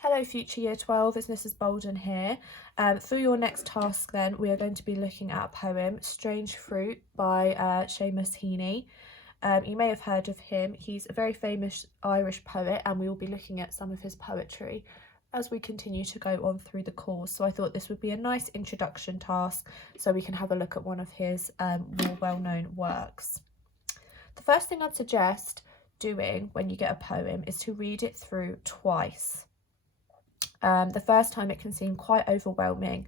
Hello future year 12, it's Mrs. Bolden here. For your next task then, we are going to be looking at a poem, Strange Fruit by Seamus Heaney. You may have heard of him. He's a very famous Irish poet and we will be looking at some of his poetry as we continue to go on through the course. So I thought this would be a nice introduction task so we can have a look at one of his more well-known works. The first thing I'd suggest doing when you get a poem is to read it through twice. The first time it can seem quite overwhelming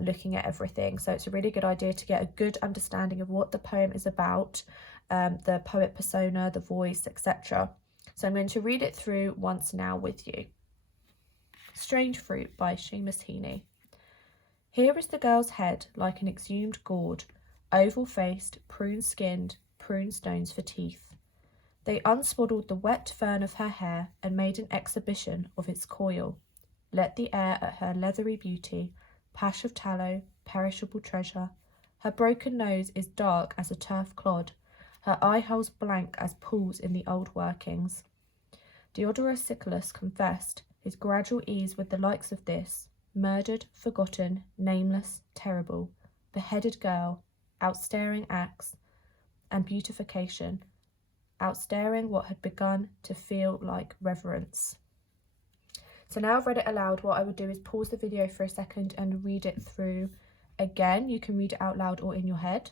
looking at everything, so it's a really good idea to get a good understanding of what the poem is about, the poet persona, the voice, etc. So I'm going to read it through once now with you. Strange Fruit by Seamus Heaney. Here is the girl's head like an exhumed gourd, oval-faced, prune-skinned, prune stones for teeth. They unswaddled the wet fern of her hair and made an exhibition of its coil. Let the air at her leathery beauty, pash of tallow, perishable treasure. Her broken nose is dark as a turf clod, her eye-holes blank as pools in the old workings. Diodorus Siculus confessed his gradual ease with the likes of this, murdered, forgotten, nameless, terrible, beheaded girl, outstaring axe and beautification, outstaring what had begun to feel like reverence. So now I've read it aloud, what I would do is pause the video for a second and read it through again. You can read it out loud or in your head.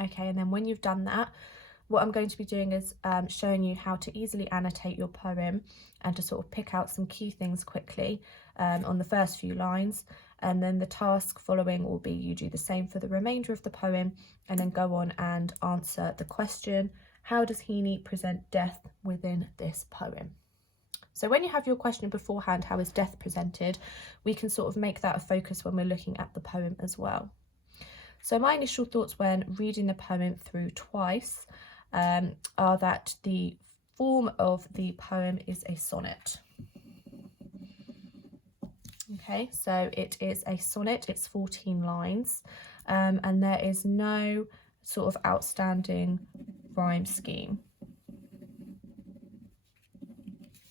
Okay, and then when you've done that, what I'm going to be doing is showing you how to easily annotate your poem and to sort of pick out some key things quickly on the first few lines. And then the task following will be you do the same for the remainder of the poem and then go on and answer the question, how does Heaney present death within this poem? So when you have your question beforehand, how is death presented, we can sort of make that a focus when we're looking at the poem as well. So my initial thoughts when reading the poem through twice are that the form of the poem is a sonnet. Okay, so it is a sonnet, it's 14 lines, and there is no sort of outstanding rhyme scheme.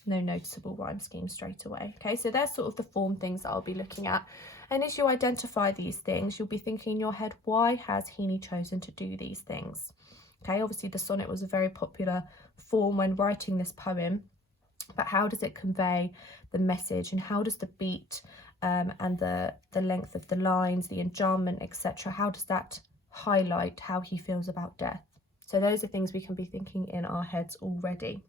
No noticeable rhyme scheme straight away. Okay, so there's sort of the form things that I'll be looking at. And as you identify these things, you'll be thinking in your head, why has Heaney chosen to do these things? Okay, obviously the sonnet was a very popular form when writing this poem, but how does it convey the message and how does the beat and the length of the lines, the enjambment, etc., how does that highlight how he feels about death? So those are things we can be thinking in our heads already.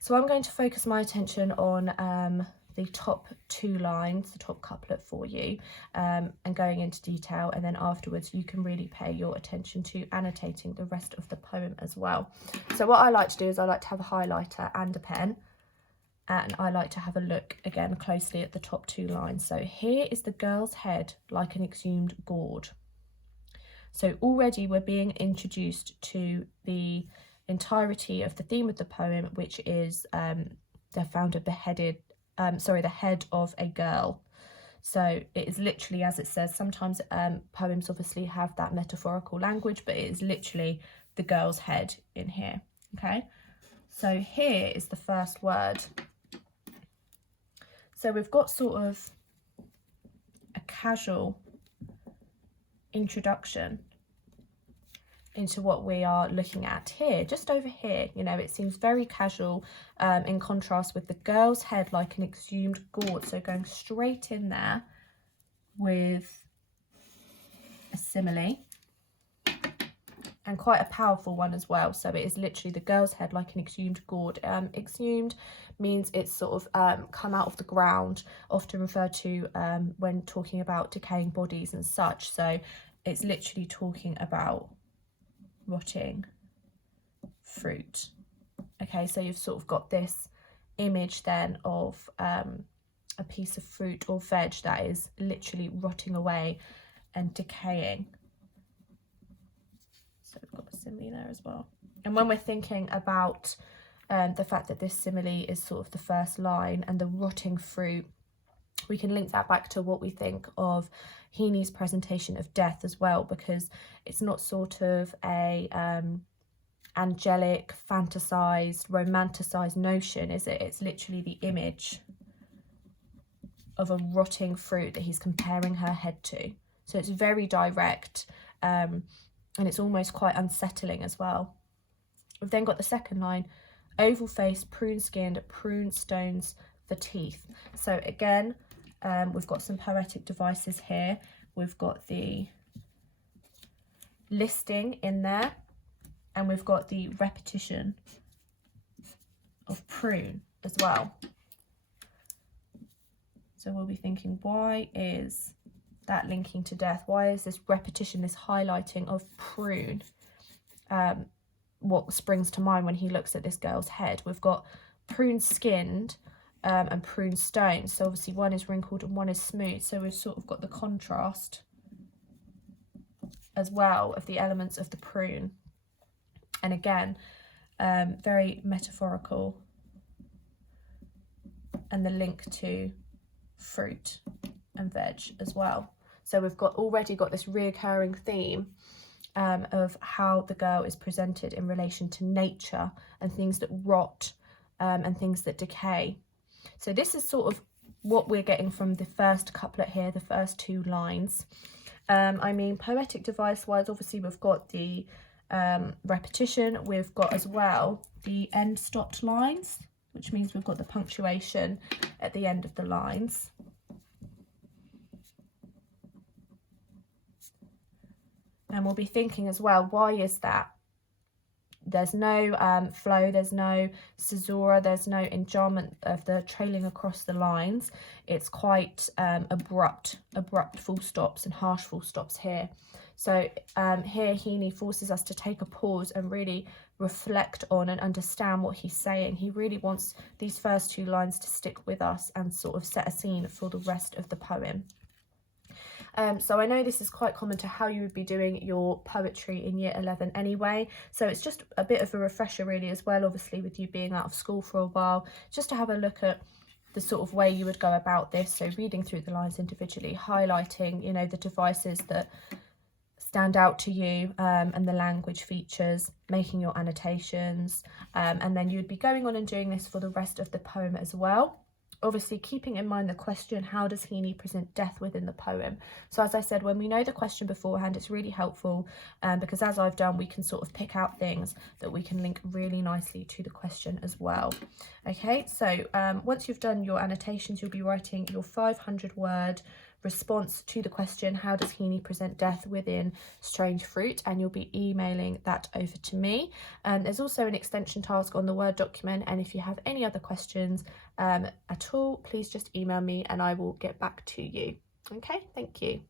So I'm going to focus my attention on the top two lines, the top couplet for you, and going into detail, and then afterwards you can really pay your attention to annotating the rest of the poem as well. So what I like to do is I like to have a highlighter and a pen, and I like to have a look again closely at the top two lines. So here is the girl's head like an exhumed gourd. So already we're being introduced to the entirety of the theme of the poem, which is they found a beheaded, the head of a girl. So it is literally, as it says, sometimes poems obviously have that metaphorical language, but it is literally the girl's head in here. Okay, so here is the first word. So we've got sort of a casual introduction into what we are looking at here, just over here. You know, it seems very casual in contrast with the girl's head like an exhumed gourd. So going straight in there with a simile, and quite a powerful one as well. So it is literally the girl's head like an exhumed gourd. Exhumed means it's sort of come out of the ground, often referred to when talking about decaying bodies and such. So it's literally talking about rotting fruit. Okay, so you've sort of got this image then of a piece of fruit or veg that is literally rotting away and decaying. So we've got the simile there as well. And when we're thinking about the fact that this simile is sort of the first line and the rotting fruit, we can link that back to what we think of Heaney's presentation of death as well, because it's not sort of a angelic, fantasized, romanticized notion, is it? It's literally the image of a rotting fruit that he's comparing her head to. So it's very direct, and it's almost quite unsettling as well. We've then got the second line, oval face, prune skinned, prune stones for teeth. So again, we've got some poetic devices here. We've got the listing in there, and we've got the repetition of prune as well. So we'll be thinking, why is that linking to death? Why is this repetition, this highlighting of prune? What springs to mind when he looks at this girl's head? We've got prune skinned and prune stones. So obviously one is wrinkled and one is smooth. So we've sort of got the contrast as well of the elements of the prune. And again, very metaphorical, and the link to fruit and veg as well. So we've already got this reoccurring theme of how the girl is presented in relation to nature and things that rot and things that decay. So this is sort of what we're getting from the first couplet here, the first two lines. I mean, poetic device wise, obviously we've got the repetition, we've got as well the end stopped lines, which means we've got the punctuation at the end of the lines. And we'll be thinking as well, why is that? There's no flow, there's no caesura, there's no enjambment of the trailing across the lines. It's quite abrupt full stops and harsh full stops here. So here Heaney forces us to take a pause and really reflect on and understand what he's saying. He really wants these first two lines to stick with us and sort of set a scene for the rest of the poem. So I know this is quite common to how you would be doing your poetry in year 11 anyway. So it's just a bit of a refresher really as well, obviously with you being out of school for a while, just to have a look at the sort of way you would go about this. So reading through the lines individually, highlighting, you know, the devices that stand out to you and the language features, making your annotations, and then you'd be going on and doing this for the rest of the poem as well. Obviously keeping in mind the question, how does Heaney present death within the poem? So as I said, when we know the question beforehand, it's really helpful because as I've done, we can sort of pick out things that we can link really nicely to the question as well. Okay, so once you've done your annotations, you'll be writing your 500-word response to the question, how does Heaney present death within Strange Fruit, and you'll be emailing that over to me. There's also an extension task on the Word document, and if you have any other questions at all, please just email me and I will get back to you. Okay, thank you.